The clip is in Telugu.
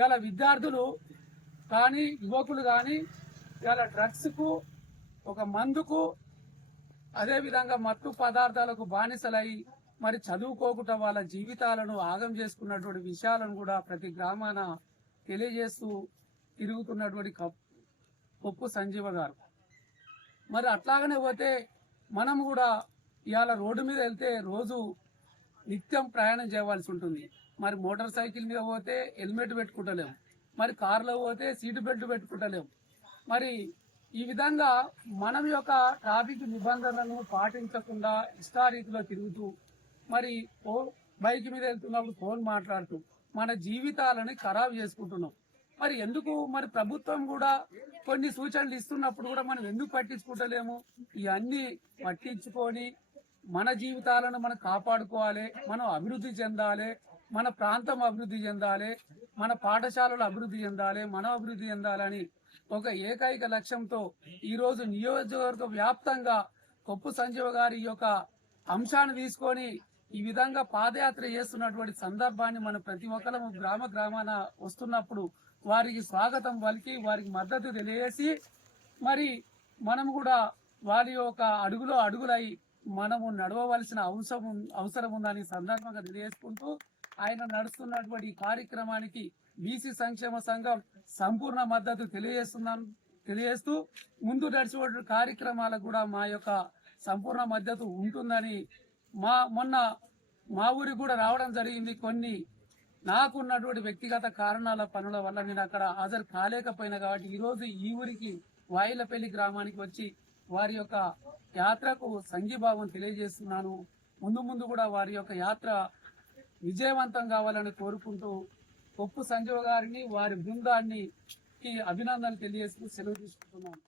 ఇలా విద్యార్థులు కానీ యువకులు కానీ ఇలా డ్రగ్స్ కు ఒక మందుకు అదే విధంగా మత్తు పదార్థాలకు బానిసలై మరి చదువుకోకుండా వాళ్ళ జీవితాలను ఆగం చేసుకున్నటువంటి విషయాలను కూడా ప్రతి గ్రామాన తెలియజేస్తూ తిరుగుతున్నటువంటి కొప్పు సంజీవ గారు. మరి అట్లాగనే పోతే మనం కూడా ఇవాళ రోడ్డు మీద వెళ్తే రోజు నిత్యం ప్రయాణం చేయవలసి ఉంటుంది. మరి మోటార్ సైకిల్ మీద పోతే హెల్మెట్ పెట్టుకుంటలేము, మరి కారులో పోతే సీటు బెల్ట్ పెట్టుకుంటలేము. మరి ఈ విధంగా మనం యొక్క ట్రాఫిక్ నిబంధనలను పాటించకుండా ఇష్టారీతిలో తిరుగుతూ మరి బైక్ మీద వెళ్తున్నప్పుడు ఫోన్ మాట్లాడుతూ మన జీవితాలని ఖరాబు చేసుకుంటున్నాం. మరి ఎందుకు మరి ప్రభుత్వం కూడా కొన్ని సూచనలు ఇస్తున్నప్పుడు కూడా మనం ఎందుకు పట్టించుకుంటలేము? ఇవన్నీ పట్టించుకొని మన జీవితాలను మనం కాపాడుకోవాలి, మనం అభివృద్ధి చెందాలి, మన ప్రాంతం అభివృద్ధి చెందాలి, మన పాఠశాలలు అభివృద్ధి చెందాలి, మనం అభివృద్ధి చెందాలని ఒక ఏకైక లక్ష్యంతో ఈ రోజు నియోజకవర్గ వ్యాప్తంగా కొప్పు సంజీవ గారి యొక్క అంశాన్ని తీసుకొని ఈ విధంగా పాదయాత్ర చేస్తున్నటువంటి సందర్భాన్ని మనం ప్రతి ఒక్కరము గ్రామాన వస్తున్నప్పుడు వారికి స్వాగతం పలికి వారికి మద్దతు తెలియజేసి మరి మనం కూడా వారి యొక్క అడుగులో అడుగులై మనము నడవవలసిన అవసరం ఉందని సందర్భంగా తెలియజేసుకుంటూ ఆయన నడుస్తున్నటువంటి కార్యక్రమానికి బీసీ సంక్షేమ సంఘం సంపూర్ణ మద్దతు తెలియజేస్తూ ముందు నడిచే కార్యక్రమాలకు కూడా మా యొక్క సంపూర్ణ మద్దతు ఉంటుందని మొన్న మా ఊరికి కూడా రావడం జరిగింది. కొన్ని నాకున్నటువంటి వ్యక్తిగత కారణాల పనుల వల్ల నేను అక్కడ హాజరు కాలేకపోయినా కాబట్టి ఈ రోజు ఈ ఊరికి వాయిలపల్లి గ్రామానికి వచ్చి వారి యొక్క యాత్రకు సంఘీభావం తెలియజేస్తున్నాను. ముందు కూడా వారి యొక్క యాత్ర విజయవంతం కావాలని కోరుకుంటూ కొప్పు సంజీవ గారిని వారి బృందాన్ని అభినందనలు తెలియజేస్తూ సెలవు తీసుకుంటున్నాను.